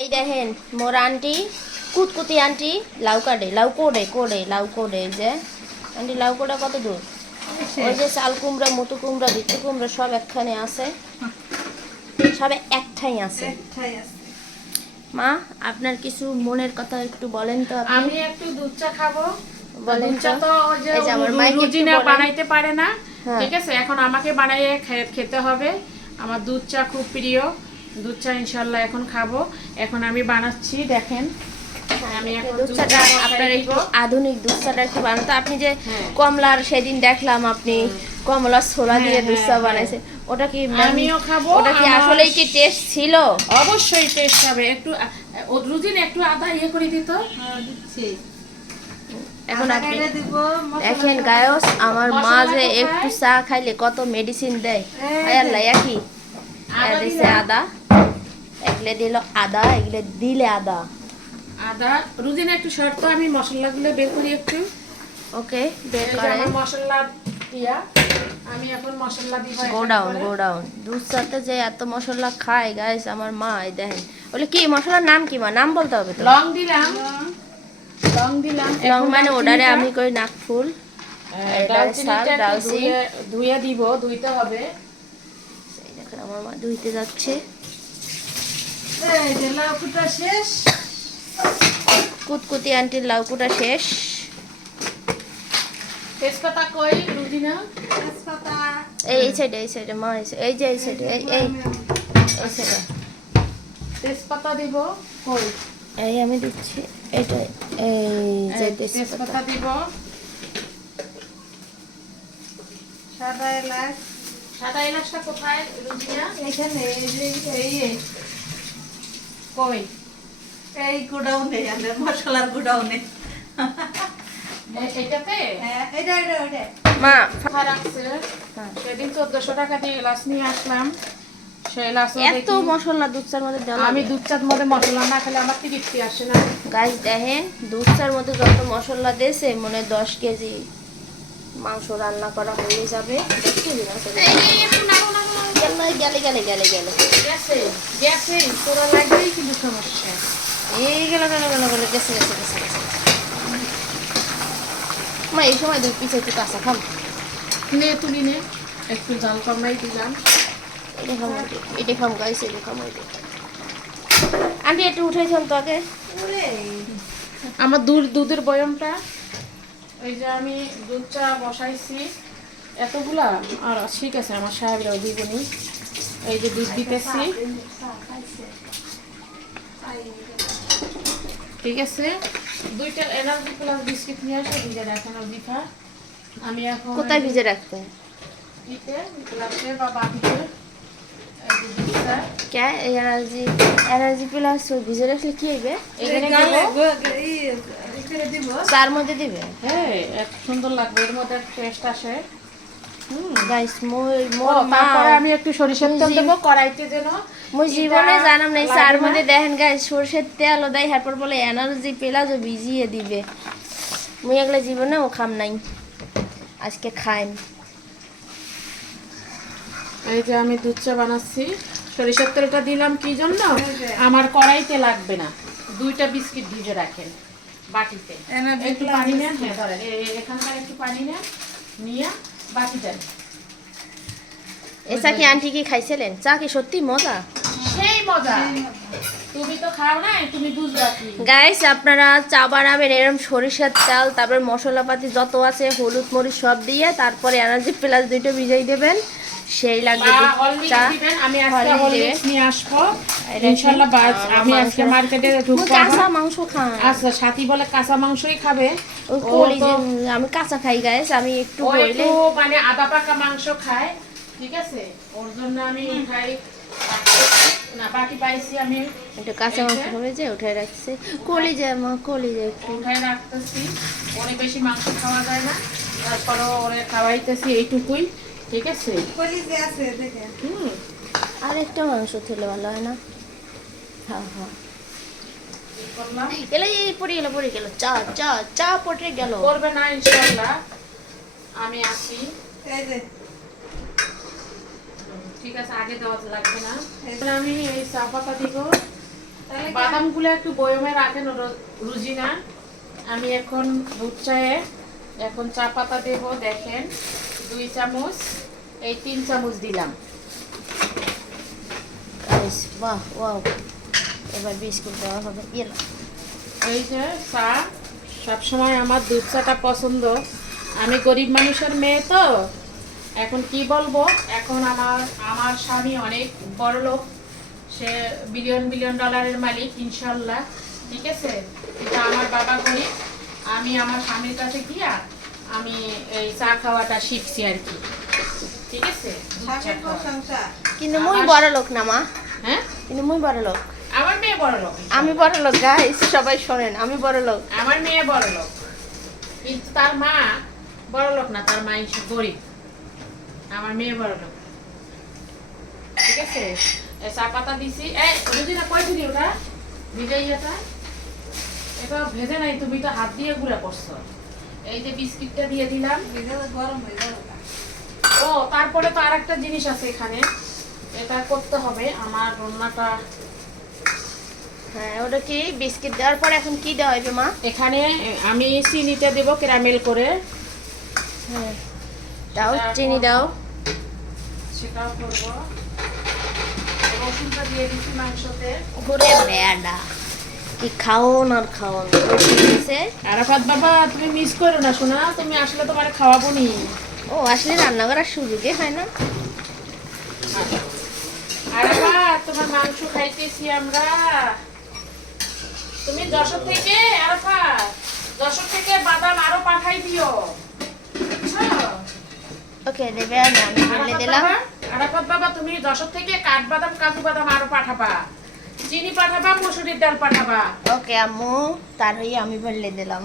এই দেখেন মোর aunty কুতকুতি aunty লাউ কাটে লাউ কোড়ে যে আন্টি লাউ কোড়া কত দূর ওই যে চাল কুমড়া মুটু কুমড়া ভিতু কুমড়া সব একখানে আছে সব একঠাই আছে মা আপনার কিছু মনের কথা একটু বলেন তো আমি একটু দুধ চা খাবো বলেন দুধ চা তো যে আমার মাইকে রুজিনা বানাইতে পারে না হ্যাঁ। ঠিক আছে এখন আমাকে বানাইয়ে খেতে হবে আমার দুধ চা খুব প্রিয় দুধ চা ইনশাআল্লাহ এখন খাবো এখন আমি বানাচ্ছি দেখেন আমি এখন দুধ চাটা আপনার একটু আধুনিক দুধ চাটা একটু বানাতো আপনি যে হ্যাঁ। কমলার সেদিন দেখলাম আপনি কমলার ছোলা দিয়ে দুধ চা বানাইছে ওটা কি আমিও খাবো ওটা কি আসলেই কি টেস্ট ছিল অবশ্যই টেস্ট হবে একটু রুজিনা একটু আদা ইয়ে করে দিত দিচ্ছি এখন আপনি দেখেন গায়স আমার মা যে একটু চা খাইলে কত মেডিসিন দেয় আল্লাহ একই দিছে আদা এগুলো দিল আদা এগুলো দিলে আদা আদা রুজিনা একটু শর্ত আমি মশলাগুলো বের করি একটু ওকে বের করে মশলা দিয়া আমি এখন মশলা দিব গো ডাউন দুধ চাতে যে এত মশলা খায় গাইস আমার মা এই দেখেন বলে কি মশলার নাম কি মা নাম বলতে হবে তো লং দিলাম লং মানে ওটারে আমি কই নাকফুল ধুয়ে দিব ধুইতে হবে এই দেখেন আমার মা ধুইতে যাচ্ছে এই যে লাউটা শেষ কুতকুতি আন্টির লাউকুটা শেষ তেজপাতা কই রুজিনা তেজপাতা এই সাইডে মা এই যে এই সাইডে এই সাইডে তেজপাতা দিব কই এই আমি দিচ্ছি এটা এই যে তেজপাতা দিব সাদা এলাচটা কোথায় রুজিনা এখানে এই কই এই গোডাউনে আমাদের মশলার গোডাউনে এইটাতে এটা মা রাখছে সেদিন 1400 টাকা দিয়ে এলাচ নিয়ে আসলাম সেই এলাচ এত মশলা দুধ চার মধ্যে দেওয়া আমি দুধ চার মধ্যে মশলা না খেলে আমার তৃপ্তি আসে না গাইস দেখেন দুধ চার মধ্যে যত মশলা দিয়েছে মনে 10 কেজি মাংস রান্না করা হয়ে যাবে 10 কেজি মাংস গেলে গ্যাসে তোরা লাগবেই কিন্তু সমস্যা এই গেল গেছে মা এই সময় দুধ পিছে একটু কাঁচা খাম নে তুলি নে একটু জাল কমাই দিলাম এটা খাম গাইছে এটা খাম আন্টি একটু উঠাইছিলাম তো আগে আমার দুধের বয়মটা এই যে আমি দুধ চা বসাইছি এতগুলা আর ঠিক আছে আমার সাহেবরাও দিবনি এই যে দুধ দিতেছি ঠিক আছে দুইটা এনার্জি প্লাস বিস্কিট নিয়ে আসে ভিজে রাখেন দিফা আমি এখন কোথায় ভিজে রাখতে দিতে গ্লাসে বা বাটিতে কে এনার্জি প্লাস ভিজে রাখলে কি হবে চার মধ্যে দিবে হ্যাঁ এত সুন্দর লাগবে এর মধ্যে টেস্ট আসে গাইস মোর মা তারপরে আমি একটু সরিষার তেল দেব কড়াইতে যেন মুই জীবনে জানাম নাই চার মধ্যে দেখেন গাইস সরষের তেল ও দেয় তারপর বলে এনার্জি প্লাস ভিজিয়ে দিবে মুই এগুলা জীবনে ও খাম নাই আজকে খাইম এই যে আমি দুধ চা বানাচ্ছি সরিষার তেলটা দিলাম কি জন্য আমার কড়াইতে লাগবে না দুইটা বিস্কিট ভিজে রাখেন বাটিতে একটু পানি নেন হ্যাঁ ধরেন এখানকার একটু পানি নেন নিয়ে বাটি দেন এসা কি আন্টি কি খাইছিলেন চা কি সত্যি মজা সেই মজা তুমি তো খাও না তুমি বুঝবা কি গাইস আপনারা চা বানাবেন এরকম সরিষার তেল তারপর মশলাপাতি যত আছে হলুদ মরিচ সব দিয়ে তারপরে এনার্জি প্লাস দুইটা ভিজাই দেবেন সেই লাগবে চা আমি আজকে হলুদ নিয়ে আসবো ইনশাআল্লাহ আমি আজকে মার্কেটে ঢুকবো কাঁচা মাংস খাই আচ্ছা সাথী বলে কাঁচা মাংসই খাবে ওই কলিজা আমি কাঁচা খাই গাইস আমি একটু বইলে মানে আদা পাকা মাংস খায় ঠিক আছে ওর জন্য আমি খাই না বাকি পাইছি আমি একটু কাঁচা মাংস হবে যে উঠে রাখছে কলিজা একটু উঠে রাখতেছি অনেক বেশি মাংস খাওয়া যায় না তারপরে ওরে খাওয়াইতেছি এইটুকুই ঠিক আছে আর একটা মাংস খেলে ভালো হয় না হ্যাঁ এলো এই পড়ে গেল চা পড়ে গেল করবে না ইনশাআল্লাহ আমি আসি ঠিক আছে আগে দেওয়া লাগবে না আমি এই চা পাতা দিব বাদামগুলো একটু বয়মে রাখেন রুজিনা। আমি এখন দুধ চায়ে এখন চা পাতা দেব, দেখেন 2 চামচ, এই 3 চামচ দিলাম। গাইস বাহ ওয়াও, এবার বিস্কুট দেওয়া হবে। এই যে চা, সবসময় আমার দুধ চাটা পছন্দ। আমি গরিব মানুষের মেয়ে তো, এখন কি বলবো, এখন আমার স্বামী অনেক বড় লোক, সে বিলিয়ন বিলিয়ন ডলারের মালিক ইনশাল্লাহ, ঠিক আছে। কিন্তু আমার বাবা গরিব। আমি আমার স্বামীর কাছে গিয়া আমি এই চা খাওয়াটা শিখছি আর কি, ঠিক আছে। দুধ চা স্বামীর খাওয়া। প্রশংসা। কিন্তু মুই বড় লোক না মা, হ্যাঁ, কিন্তু মুই বড় লোক। আমার মেয়ে বড় লোক। আমি বড় লোক গাইস, সবাই শোনেন, আমি বড় লোক। আমার মেয়ে বড় লোক, কিন্তু তার মা বড় লোক না, তার মা গরিব। আমার মেয়ে বড় লোক, ঠিক আছে। চা পাতা দিছি। এই রুজিনা কই দিলি ওটা ভিজে ইয়েটা? এটা ভেজে নাই, তুমি তো হাত দিয়ে গুঁড়া করছো। এই যে বিস্কিটটা দিয়ে দিলাম। ভিজালে গরম হয়ে যাবে। ও তারপরে তো আরেকটা জিনিস আছে এখানে, এটা করতে হবে আমার রান্নাটা। হ্যাঁ, ওটা কি বিস্কিট দেওয়ার পর এখন কি দেওয়া হবে মা? এখানে আমি চিনিটা দেব ক্যারামেল করে। হ্যাঁ দাও, চিনি দাও। সেটাও করবো। রসুনটা দিয়ে দিচ্ছি মাংসতে। ঘুরে বেড়া কি খাওন আর খাওন হয়েছে। আরাফাত বাবা, তুমি মিস করো না শোনা, তুমি আসলে তোমার খাওয়াবো নি। ও আসলে রান্না করার সুযোগে হয় না। আরাফাত, তোমার মাংস খাইতেছি আমরা। তুমি যশোর থেকে, আরাফাত যশোর থেকে বাদাম আরো পাঠাই দিও, বুঝছো? ওকে দেবে, আমি বলে দিলাম। আরাফাত বাবা, তুমি যশোর থেকে কাঠবাদাম কাজু বাদাম আরো পাঠাবা, চিনি পাঠাবা, মসুরির ডাল পাঠাবা। ওকে আম্মু, তার হয়ে আমি বলে দিলাম।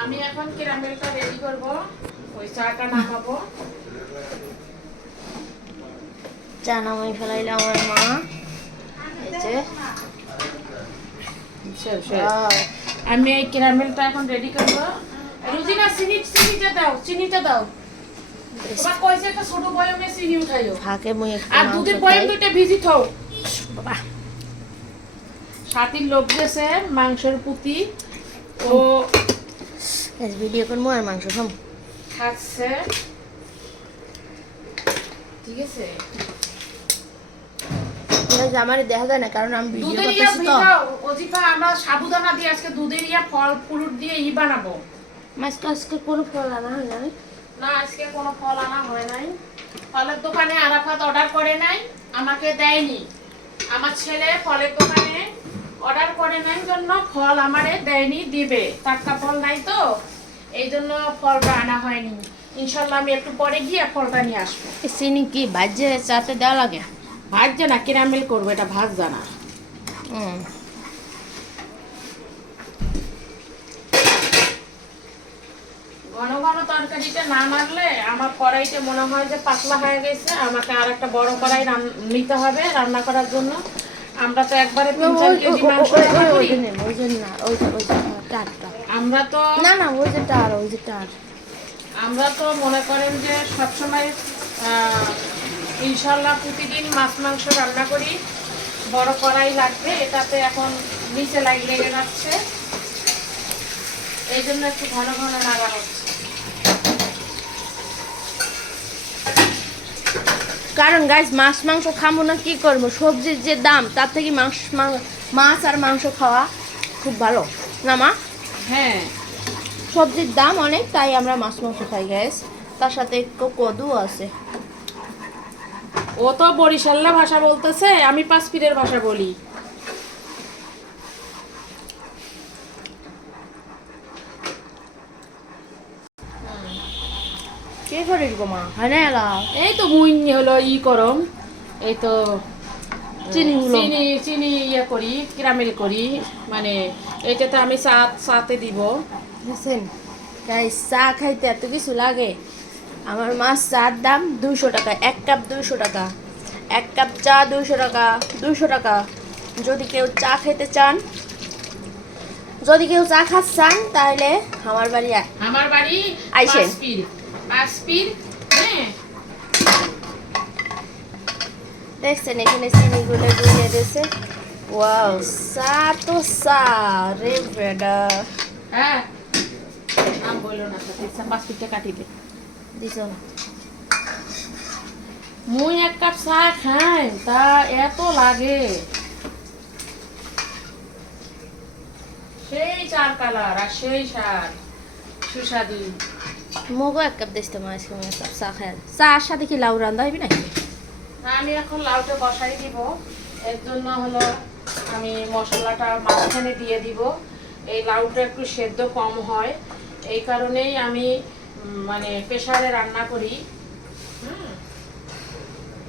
আমি এখন ক্যারামেলটা রেডি করব, ওই চাটা নামাবো। চা নামাই ফেলাইলো আমার মা। এই যে Wow. আমি এই ক্যারামেলটা এখন রেডি করব। রুজিনা চিনিটা দাও, চিনিটা দাও। তোমার কইছে একটা ছোট বয়মে চিনি উঠাইও। ফাঁকে মুই একটু আর মাংস দুধের খাই। বয়ম দুইটা ভিজি থাও। বাবা, সাথী লোভ গেছে মাংসের প্রতি, ও ভিডিও করবো আর মাংস খাম। খাচ্ছে, ঠিক আছে। আমার দেখা যায় না, কারণ আমি ভিডিও দুধের ইয়া করতেছি তো। ভিজাও ওজিফা, আমরা সাবুদানা দিয়ে আজকে দুধের ইয়া ফল ফ্রুট দিয়ে বানাবো। আজকে আজকে কোনো ফল আনা হয় না। না, আজকে কোনো ফল আনা হয় নাই। ফলের দোকানে আরাফাত অর্ডার করে নাই, আমাকে দেয়নি। আমার ছেলে ফলের দোকানে অর্ডার করে নাই জন্য ফল আমারে দেয়নি, দিবে। টাটকা ফল নাই তো, এই জন্য ফলটা আনা হয়নি। ইনশাল্লাহ আমি একটু পরে গিয়ে ফলটা নিয়ে আসবো। চিনি কি ভাজে চাতে দেওয়া লাগে? ভাজছে না, ক্যারামেল করবো, এটা ভাজছে না। ঘন ঘন তরকারিটা না মারলে আমার কড়াইটা মনে হয় যে পাতলা হয়ে গেছে। আমাকে আর একটা বড় কড়াই নিতে হবে রান্না করার জন্য। আমরা তো একবারে 3-4 কেজি মাংস রান্না করি। আমরা তো আমরা তো মনে করেন যে সবসময় ইনশাল্লাহ প্রতিদিন মাছ মাংস রান্না করি। বড় কড়াই লাগবে, এটাতে এখন নিচে লেগে যাচ্ছে, এই জন্য একটু ঘন ঘন নাড়া হচ্ছে। কারণ গাইস মাছ মাংস খাবো না, কি করবো? সবজির যে দাম, তার থেকে মাছ আর মাংস খাওয়া খুব ভালো না মা? হ্যাঁ, সবজির দাম অনেক, তাই আমরা মাছ মাংস খাই গাইস। তার সাথে একটু কদু আছে। ও তো বরিশাল্লা ভাষা বলতেছে, আমি পাঁচপিরের ভাষা বলি। কে করে দিব মা? হয় না এলা এই তো মুই হলো করম, এই তো চিনি চিনি চিনি ইয়ে করি, ক্যারামেল করি, মানে এইটাতে আমি চাতে দিব। বুঝছেন গাইস, চা খাইতে এত কিছু লাগে। আমার মাছ চার দাম 200 টাকা, 1 কাপ 200 টাকা, 1 কাপ চা 200 টাকা, 200 টাকা। যদি কেউ চা খেতে চান, যদি কেউ চা খাচ্ছেন, তাহলে আমার বাড়ি আমার বাড়ি আইসেন। পাঁচপির, হ্যাঁ। দেখছেন এখানে চিনিগুলো গুলে দিয়েছে। ওয়াও, চা তো চা রে বেডা। হ্যাঁ আম বললো না তো দেখছেন বাস্কেটটা কাটি দে দিছ মুই এক কাপ চা খাই তা এত লাগে সেই চার কালার আর সেই স্বাদ সুস্বাদু। মগো এক কাপ দিস তোমার আজকে এক কাপ চা খাই। চার সাথে কি লাউ রান্ধা হইবি নাকি? আমি এখন লাউটা বসাই দিব, এর জন্য হলো আমি মশলাটা মাঝখানে দিয়ে দিব। এই লাউটা একটু সেদ্ধ কম হয়, এই কারণেই আমি মানে প্রেসারে রান্না করি।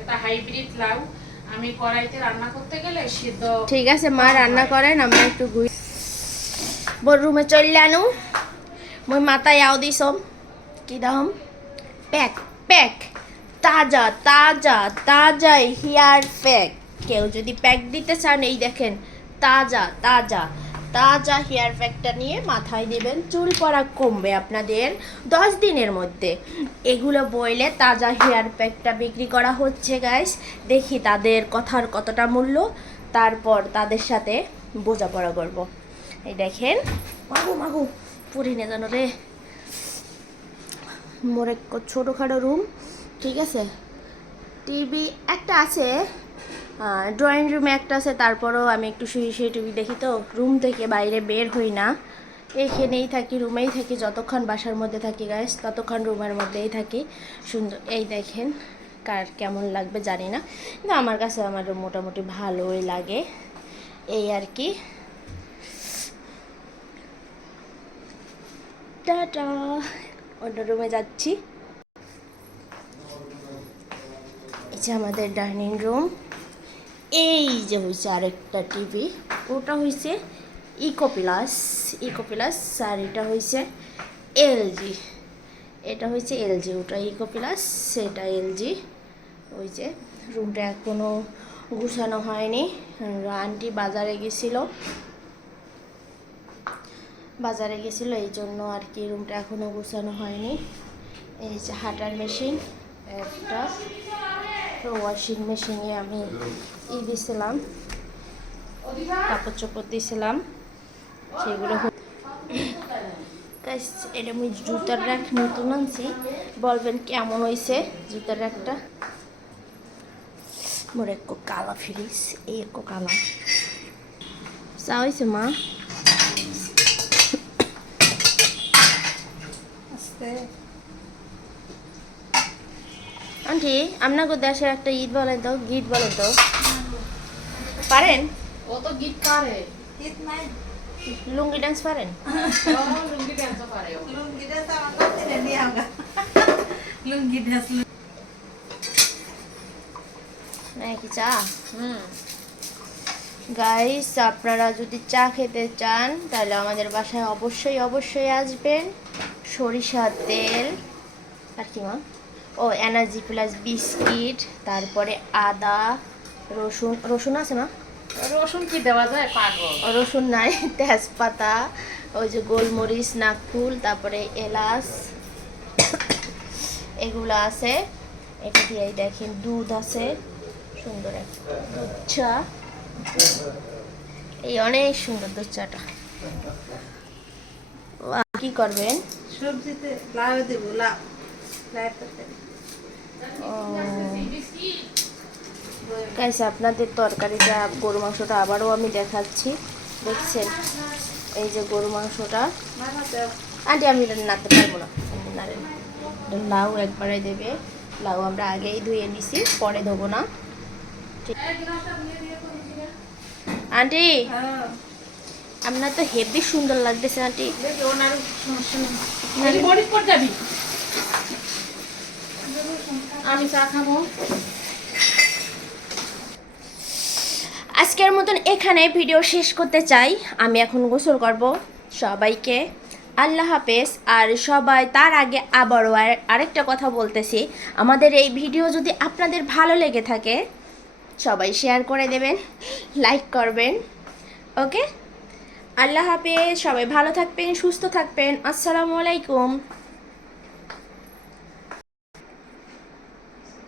এটা হাইব্রিড লাউ, আমি কড়াইতে রান্না করতে গেলে সিদ্ধ। ঠিক আছে মা রান্না করেন, আমরা একটু ঘুরি। বোর রুমে চললে আনু মই মাথায় আও দিছম কি দাম প্যাক প্যাক তাজা তাজা তাজা হেয়ার প্যাক। কেউ যদি প্যাক দিতে চান এই দেখেন তাজা তাজা তাজা হেয়ার প্যাকটা নিয়ে মাথায় দিবেন, চুল পড়া কমবে আপনাদের 10 দিনের মধ্যে। এগুলো বইলে তাজা হেয়ার প্যাকটা বিক্রি করা হচ্ছে গাইস। দেখি তাদের কথার কতটা মূল্য, তারপর তাদের সাথে বোঝাপড়া করব। এই দেখেন মাগু মাগু পুরি নে জানো রে মোর এক ছোটোখাটো রুম, ঠিক আছে। টিভি একটা আছে, ড্রয়িং রুমে একটা আছে, তারপরেও আমি একটু শুয়ে শুয়ে টিভি দেখি, তো রুম থেকে বাইরে বের হই না, এখানেই থাকি, রুমেই থাকি। যতক্ষণ বাসার মধ্যে থাকি গাইস ততক্ষণ রুমের মধ্যেই থাকি। সুন্দর, এই দেখেন কার কেমন লাগবে জানি না, কিন্তু আমার কাছে আমার মোটামুটি ভালোই লাগে, এই আর কি। টাটা, অন্য রুমে যাচ্ছি। এই যে আমাদের ডাইনিং রুম, এই যে হয়েছে আরেকটা টিভি, ওটা হয়েছে ইকোপ্লাস আর এটা হয়েছে এলজি, এটা হয়েছে এলজি, ওটা ইকোপ্লাস সেটা এলজি। ওই যে রুমটা এখনও গুছানো হয়নি, আন্টি বাজারে গেছিলো এই জন্য আর কি রুমটা এখনও গুছানো হয়নি। এই যে হাঁটার মেশিন একটা, তো ওয়াশিং মেশিনে আমি দিয়েছিলাম, কাপড় চোপড় দিয়েছিলাম, সেগুলো। এটা আমি জুতার র্যাক নতুন আনছি, বলবেন কেমন হয়েছে জুতার র্যাকটা। মোর এক কালা ফ্রিজ, এই এক কালা চা হয়েছে মা। আন্টি আপনাকে দেশে একটা ঈদ বলে তো, গীত বলে তো পারেন? ও তো গীত পারে, ঈদ নাই লুঙ্গি ডান্স পারেন? লুঙ্গি ড্যান্সও পারে ও। লুঙ্গি ড্রেস আমার কাছে রেডি আমগা লুঙ্গি ড্রেস নাকি চা? গাইস আপনারা যদি চা খেতে চান তাহলে আমাদের বাসায় অবশ্যই আসবেন। সরিষার তেল আর কি মা, ও এনার্জি প্লাস বিস্কিট, তারপরে আদা রসুন আছে মা? রসুন কি দেওয়া যায় পাগল? রসুন নাই, তেজপাতা, ওই যে গোলমরিচ, নাকফুল, তারপরে এলাচ, এগুলো আছে। এটা দিয়ে দেখেন দুধ আছে, সুন্দর একটা দুধ চা, এই অনেক সুন্দর দুধ চাটা। কি করবেন? সবজিতে লাউ দেব, লাউ তরকারি। গাইস আপনাদের তরকারিটা গরু মাংসটা আবারও আমি দেখাচ্ছি, দেখছেন এই যে গরু মাংসটা। আন্টি আমি নাড়তে পারবো না, লাউ একবারে দেবে, লাউ আমরা আগেই ধুয়ে নিছি, পরে ধোবো না। আন্টি আপনার তো হেভি সুন্দর লাগতেছে আন্টি। আমি চা খাবো। আজকের মতন এখানে ভিডিও শেষ করতে চাই, আমি এখন গোসল করব। সবাইকে আল্লাহ হাফেজ। আর সবাই তার আগে আবারও আরেকটা কথা বলতেছি, আমাদের এই ভিডিও যদি আপনাদের ভালো লেগে থাকে সবাই শেয়ার করে দেবেন, লাইক করবেন। ওকে, আল্লাহ হাফেজ, সবাই ভালো থাকবেন, সুস্থ থাকবেন। আসসালামু আলাইকুম।